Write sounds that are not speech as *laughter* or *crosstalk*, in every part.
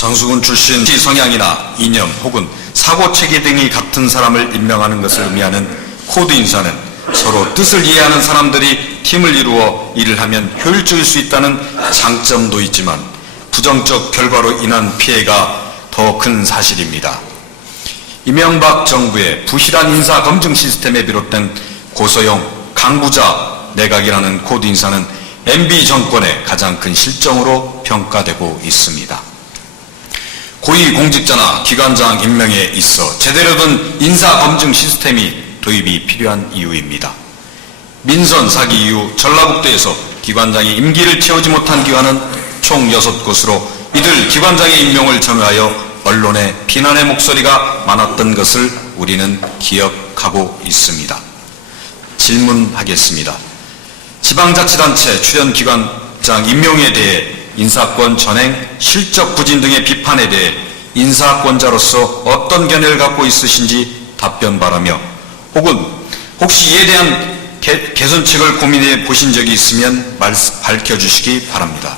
장수군 출신 성향이나 이념 혹은 사고 체계 등이 같은 사람을 임명하는 것을 의미하는 코드 인사는 서로 뜻을 이해하는 사람들이 팀을 이루어 일을 하면 효율적일 수 있다는 장점도 있지만 부정적 결과로 인한 피해가 더 큰 사실입니다. 이명박 정부의 부실한 인사 검증 시스템에 비롯된 고소형 강부자 내각이라는 코드 인사는 MB 정권의 가장 큰 실정으로 평가되고 있습니다. 고위 공직자나 기관장 임명에 있어 제대로 된 인사 검증 시스템이 도입이 필요한 이유입니다. 민선 사기 이후 전라북도에서 기관장이 임기를 채우지 못한 기관은 총 6곳으로 이들 기관장의 임명을 점유하여 언론의 비난의 목소리가 많았던 것을 우리는 기억하고 있습니다. 질문하겠습니다. 지방자치단체 출연기관장 임명에 대해 인사권 전행, 실적 부진 등의 비판에 대해 인사권자로서 어떤 견해를 갖고 있으신지 답변 바라며 혹은 혹시 이에 대한 개, 개선책을 고민해 보신 적이 있으면 말, 밝혀주시기 바랍니다.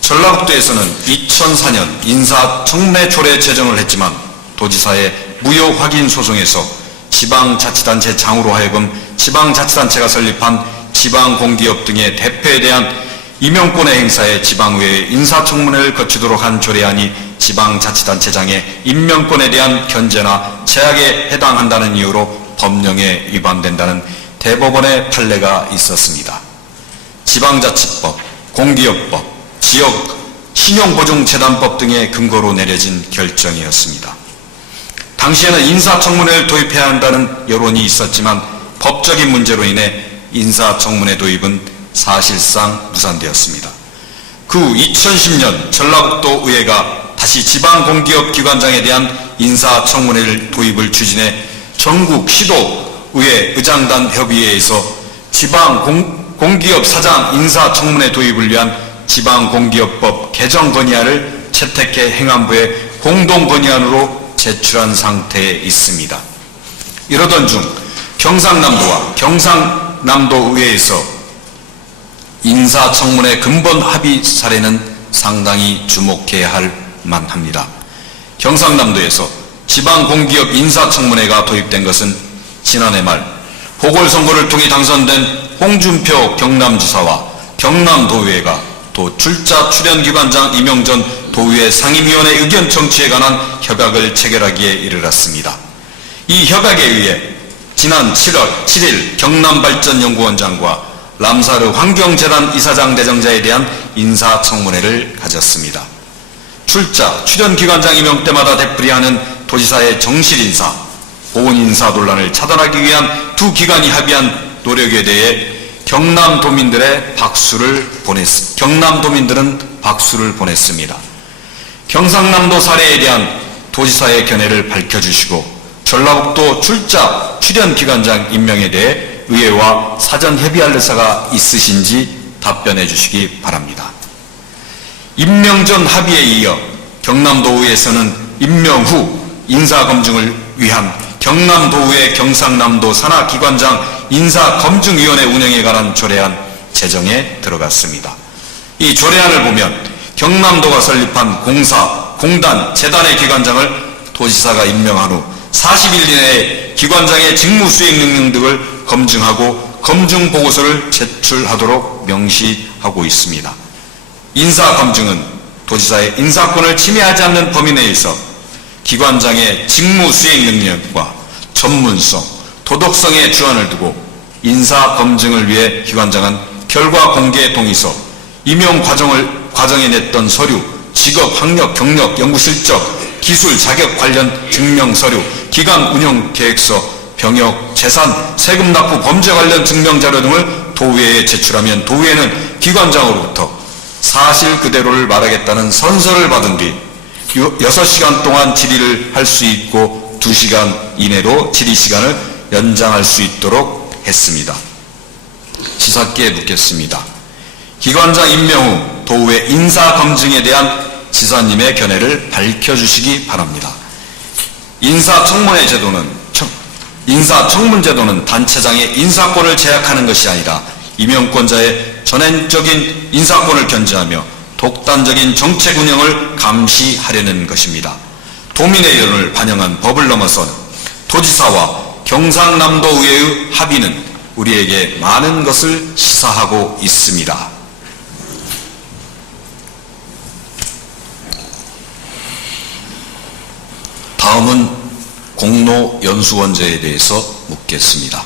전라북도에서는 2004년 인사청문회 조례 제정을 했지만 도지사의 무효 확인 소송에서 지방자치단체 장으로 하여금 지방자치단체가 설립한 지방공기업 등의 대표에 대한 임명권의 행사에 지방의회 인사청문회를 거치도록 한 조례안이 지방자치단체장의 임명권에 대한 견제나 제약에 해당한다는 이유로 법령에 위반된다는 대법원의 판례가 있었습니다. 지방자치법, 공기업법, 지역 신용보증재단법 등의 근거로 내려진 결정이었습니다. 당시에는 인사청문회를 도입해야 한다는 여론이 있었지만 법적인 문제로 인해 인사청문회 도입은 사실상 무산되었습니다. 그 후 2010년 전라북도 의회가 다시 지방공기업 기관장에 대한 인사청문회를 도입을 추진해 전국 시도 의회 의장단 협의회에서 지방공기업 사장 인사청문회 도입을 위한 지방공기업법 개정 건의안을 채택해 행안부에 공동 건의안으로 제출한 상태에 있습니다. 이러던 중 경상남도와 경상남도의회에서 인사청문회 근본 합의 사례는 상당히 주목해야 할 만합니다. 경상남도에서 지방공기업 인사청문회가 도입된 것은 지난해 말 보궐선거를 통해 당선된 홍준표 경남지사와 경남도의회가 또 출자 출연기관장 임용 전 도의회 상임위원회 의견 청취에 관한 협약을 체결하기에 이르렀습니다. 이 협약에 의해 지난 7월 7일 경남발전연구원장과 람사르 환경재단 이사장 대정자에 대한 인사청문회를 가졌습니다. 출자, 출연기관장 임용 때마다 되풀이하는 도지사의 정실인사, 보훈인사 논란을 차단하기 위한 두 기관이 합의한 노력에 대해 경남 도민들의 박수를 보냈, 경남 도민들은 박수를 보냈습니다. 경상남도 사례에 대한 도지사의 견해를 밝혀주시고 전라북도 출자 출연기관장 임명에 대해 의회와 사전 협의할 의사가 있으신지 답변해 주시기 바랍니다. 임명 전 합의에 이어 경남도의회에서는 임명 후 인사검증을 위한 경남도의회 경상남도 산하기관장 인사검증위원회 운영에 관한 조례안 제정에 들어갔습니다. 이 조례안을 보면 경남도가 설립한 공사, 공단, 재단의 기관장을 도지사가 임명한 후 40일 이내에 기관장의 직무 수행 능력 등을 검증하고 검증 보고서를 제출하도록 명시하고 있습니다. 인사 검증은 도지사의 인사권을 침해하지 않는 범위 내에서 기관장의 직무 수행 능력과 전문성, 도덕성에 주안을 두고 인사 검증을 위해 기관장은 결과 공개 동의서, 임용 과정을 과정에 냈던 서류, 직업, 학력, 경력, 연구 실적, 기술, 자격 관련 증명 서류, 기관 운영 계획서, 병역, 재산, 세금 납부, 범죄 관련 증명 자료 등을 도의회에 제출하면 도의회는 기관장으로부터 사실 그대로를 말하겠다는 선서를 받은 뒤 6시간 동안 질의를 할 수 있고 2시간 이내로 질의 시간을 연장할 수 있도록 했습니다. 지사께 묻겠습니다. 기관장 임명 후 도의회 인사 검증에 대한 지사님의 견해를 밝혀주시기 바랍니다. 인사청문회 제도는 인사청문제도는 단체장의 인사권을 제약하는 것이 아니라 임명권자의 전행적인 인사권을 견제하며 독단적인 정책 운영을 감시하려는 것입니다. 도민의 여론을 반영한 법을 넘어선 도지사와 경상남도의회의 합의는 우리에게 많은 것을 시사하고 있습니다. 다음은 공로 연수원제에 대해서 묻겠습니다.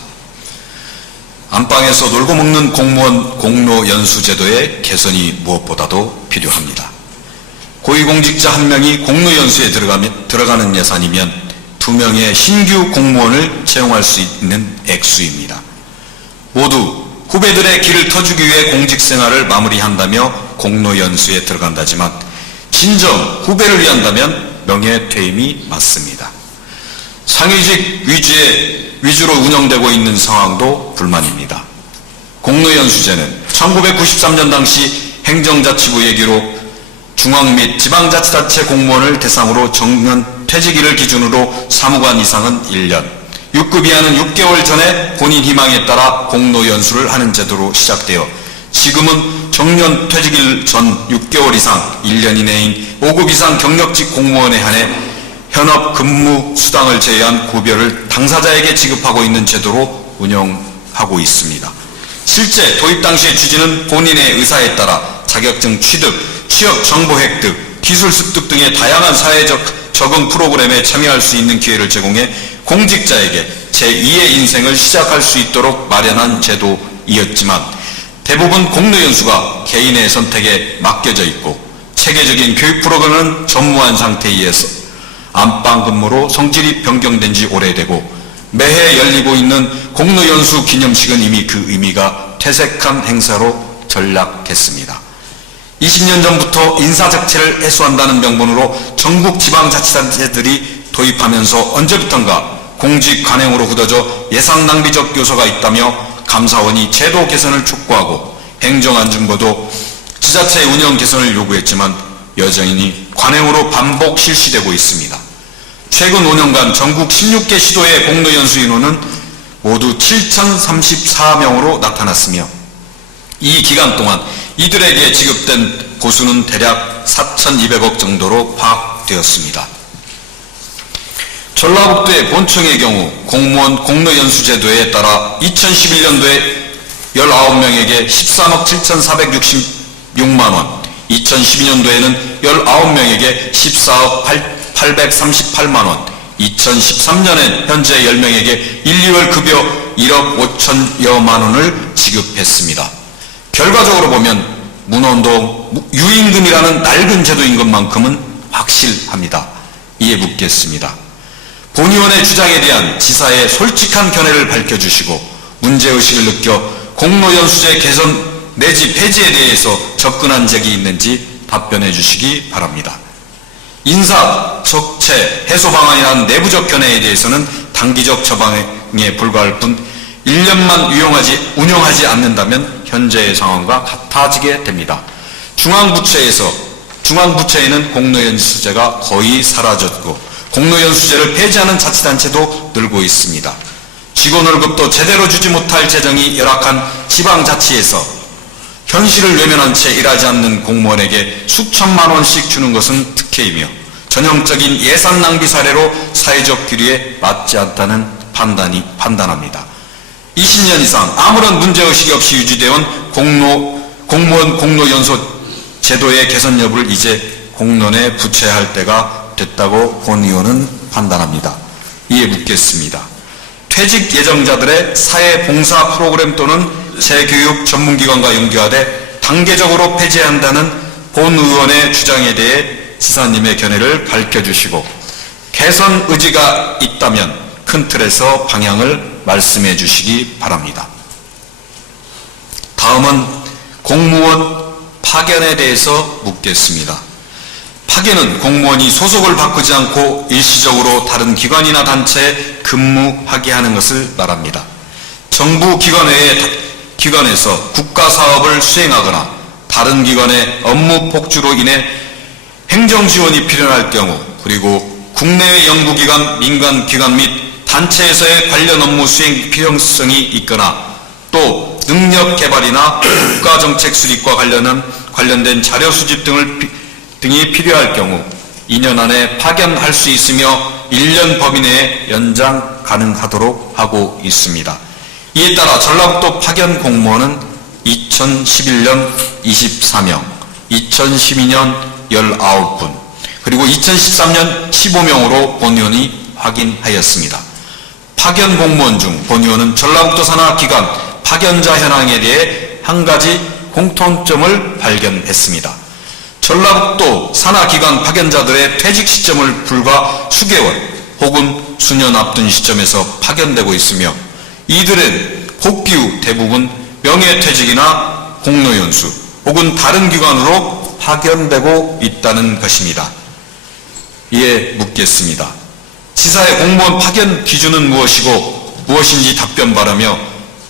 안방에서 놀고 먹는 공무원 공로 연수제도의 개선이 무엇보다도 필요합니다. 고위공직자 한 명이 공로 연수에 들어가는 예산이면 두 명의 신규 공무원을 채용할 수 있는 액수입니다. 모두 후배들의 길을 터주기 위해 공직 생활을 마무리한다며 공로 연수에 들어간다지만 진정 후배를 위한다면 명예 퇴임이 맞습니다. 상위직 위주의, 위주로 운영되고 있는 상황도 불만입니다. 공로연수제는 1993년 당시 행정자치부 얘기로 중앙 및 지방자치단체 공무원을 대상으로 정년 퇴직일을 기준으로 사무관 이상은 1년, 6급 이하는 6개월 전에 본인 희망에 따라 공로 연수를 하는 제도로 시작되어 지금은 정년 퇴직일 전 6개월 이상 1년 이내인 5급 이상 경력직 공무원에 한해 현업 근무 수당을 제외한 급여를 당사자에게 지급하고 있는 제도로 운영하고 있습니다. 실제 도입 당시의 취지는 본인의 의사에 따라 자격증 취득, 취업 정보 획득, 기술 습득 등의 다양한 사회적 적응 프로그램에 참여할 수 있는 기회를 제공해 공직자에게 제2의 인생을 시작할 수 있도록 마련한 제도이었지만 대부분 공로연수가 개인의 선택에 맡겨져 있고 체계적인 교육 프로그램은 전무한 상태이어서 안방 근무로 성질이 변경된 지 오래되고 매해 열리고 있는 공로연수 기념식은 이미 그 의미가 퇴색한 행사로 전락했습니다. 20년 전부터 인사적체를 해소한다는 명분으로 전국 지방자치단체들이 도입하면서 언제부턴가 공직 관행으로 굳어져 예산 낭비적 요소가 있다며 감사원이 제도 개선을 촉구하고 행정안전부도 지자체 운영 개선을 요구했지만 여전히 관행으로 반복 실시되고 있습니다. 최근 5년간 전국 16개 시도의 공로 연수 인원은 모두 7,034명으로 나타났으며 이 기간 동안 이들에게 지급된 보수는 대략 4,200억 정도로 파악되었습니다. 전라북도의 본청의 경우 공무원 공로 연수 제도에 따라 2011년도에 19명에게 13억 7,466만 원, 2012년도에는 19명에게 14억 838만 원, 2013년엔 현재 10명에게 1, 2월 급여 1억 5천여만 원을 지급했습니다. 결과적으로 보면 문헌도 유임금이라는 낡은 제도인 것만큼은 확실합니다. 이에 묻겠습니다. 본의원의 주장에 대한 지사의 솔직한 견해를 밝혀주시고 문제의식을 느껴 공로연수제 개선 내지 폐지에 대해서 접근한 적이 있는지 답변해 주시기 바랍니다. 인사, 적체, 해소 방안이란 내부적 견해에 대해서는 단기적 처방에 불과할 뿐 1년만 유용하지, 운영하지 않는다면 현재의 상황과 같아지게 됩니다. 중앙부처에서, 중앙부처에는 공로연수제가 거의 사라졌고, 공로연수제를 폐지하는 자치단체도 늘고 있습니다. 직원 월급도 제대로 주지 못할 재정이 열악한 지방자치에서 현실을 외면한 채 일하지 않는 공무원에게 수천만 원씩 주는 것은 특혜이며 전형적인 예산 낭비 사례로 사회적 규리에 맞지 않다는 판단이 판단합니다. 20년 이상 아무런 문제의식이 없이 유지되온 공로, 공무원 공로연소 제도의 개선 여부를 이제 공론에 부채할 야 때가 됐다고 본 의원은 판단합니다. 이에 묻겠습니다. 퇴직 예정자들의 사회 봉사 프로그램 또는 재교육 전문기관과 연계하되 단계적으로 폐지한다는 본 의원의 주장에 대해 지사님의 견해를 밝혀주시고 개선 의지가 있다면 큰 틀에서 방향을 말씀해 주시기 바랍니다. 다음은 공무원 파견에 대해서 묻겠습니다. 파견은 공무원이 소속을 바꾸지 않고 일시적으로 다른 기관이나 단체에 근무하게 하는 것을 말합니다. 정부 기관 외의 기관에서 국가 사업을 수행하거나 다른 기관의 업무 폭주로 인해 행정 지원이 필요할 경우 그리고 국내외 연구기관, 민간기관 및 단체에서의 관련 업무 수행 필요성이 있거나 또 능력 개발이나 국가 정책 수립과 관련한 관련된 자료 수집 등을 피- 등이 필요할 경우 2년 안에 파견할 수 있으며 1년 범위 내에 연장 가능하도록 하고 있습니다. 이에 따라 전라북도 파견 공무원은 2011년 24명, 2012년 19분, 그리고 2013년 15명으로 본의원이 확인하였습니다. 파견 공무원 중 본의원은 전라북도 산하 기관 파견자 현황에 대해 한 가지 공통점을 발견했습니다. 전라북도 산하 기관 파견자들의 퇴직 시점을 불과 수개월 혹은 수년 앞둔 시점에서 파견되고 있으며 이들은 복귀 후 대부분 명예퇴직이나 공로연수 혹은 다른 기관으로 파견되고 있다는 것입니다. 이에 묻겠습니다. 지사의 공무원 파견 기준은 무엇이고 무엇인지 답변 바라며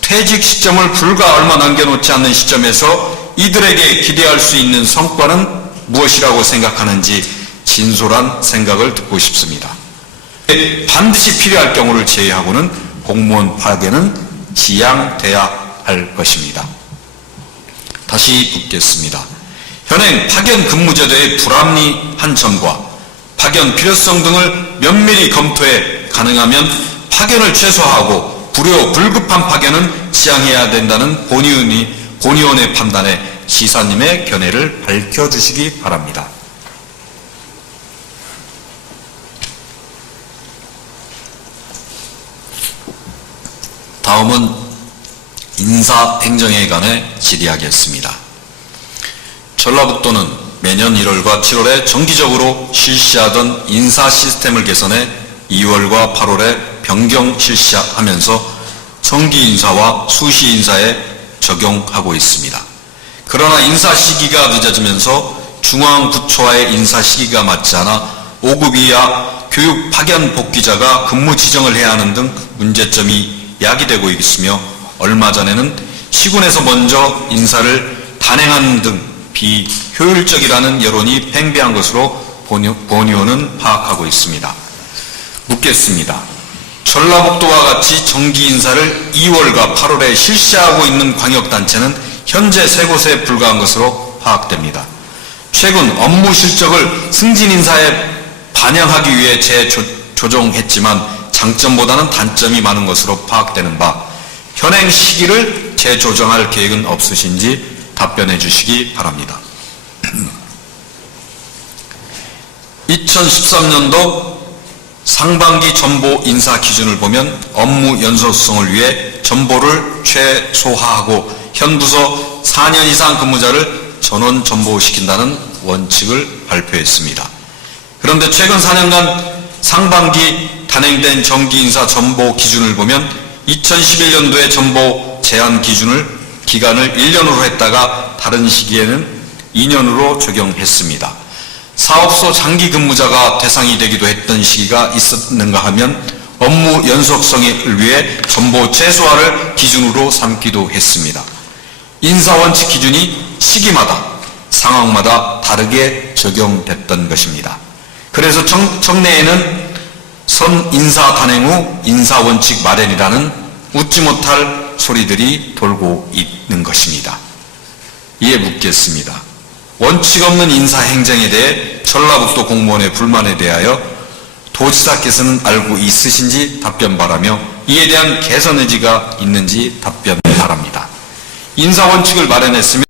퇴직 시점을 불과 얼마 남겨놓지 않는 시점에서 이들에게 기대할 수 있는 성과는 무엇이라고 생각하는지 진솔한 생각을 듣고 싶습니다. 반드시 필요할 경우를 제외하고는 공무원 파견은 지양돼야 할 것입니다. 다시 묻겠습니다. 현행 파견 근무제도의 불합리한 점과 파견 필요성 등을 면밀히 검토해 가능하면 파견을 최소화하고 불효 불급한 파견은 지양해야 된다는 본의원이, 본의원의 판단에 시사님의 견해를 밝혀주시기 바랍니다. 다음은 인사행정에 관해 질의하겠습니다. 전라북도는 매년 1월과 7월에 정기적으로 실시하던 인사 시스템을 개선해 2월과 8월에 변경 실시하면서 정기 인사와 수시 인사에 적용하고 있습니다. 그러나 인사 시기가 늦어지면서 중앙부처와의 인사 시기가 맞지 않아 5급 이하 교육 파견 복귀자가 근무 지정을 해야 하는 등 문제점이 야기되고 있으며 얼마 전에는 시군에서 먼저 인사를 단행하는 등 비효율적이라는 여론이 팽배한 것으로 본의- 본의원은 파악하고 있습니다. 묻겠습니다. 전라북도와 같이 정기 인사를 2월과 8월에 실시하고 있는 광역단체는 현재 세 곳에 불과한 것으로 파악됩니다. 최근 업무 실적을 승진 인사에 반영하기 위해 재조정했지만 장점보다는 단점이 많은 것으로 파악되는 바 현행 시기를 재조정할 계획은 없으신지 답변해 주시기 바랍니다. *clears throat* 2013년도 상반기 전보 인사 기준을 보면 업무 연속성을 위해 전보를 최소화하고 현 부서 4년 이상 근무자를 전원 전보시킨다는 원칙을 발표했습니다. 그런데 최근 4년간 상반기 단행된 정기 인사 전보 기준을 보면 2011년도에 전보 제한 기준을 기간을 1년으로 했다가 다른 시기에는 2년으로 적용했습니다. 사업소 장기 근무자가 대상이 되기도 했던 시기가 있었는가 하면 업무 연속성을 위해 전보 최소화를 기준으로 삼기도 했습니다. 인사원칙 기준이 시기마다 상황마다 다르게 적용됐던 것입니다. 그래서 청, 청내에는 선 인사 단행 후 인사 원칙 마련이라는 웃지 못할 소리들이 돌고 있는 것입니다. 이에 묻겠습니다. 원칙 없는 인사 행정에 대해 전라북도 공무원의 불만에 대하여 도지사께서는 알고 있으신지 답변 바라며 이에 대한 개선 의지가 있는지 답변 바랍니다. 인사 원칙을 마련했으면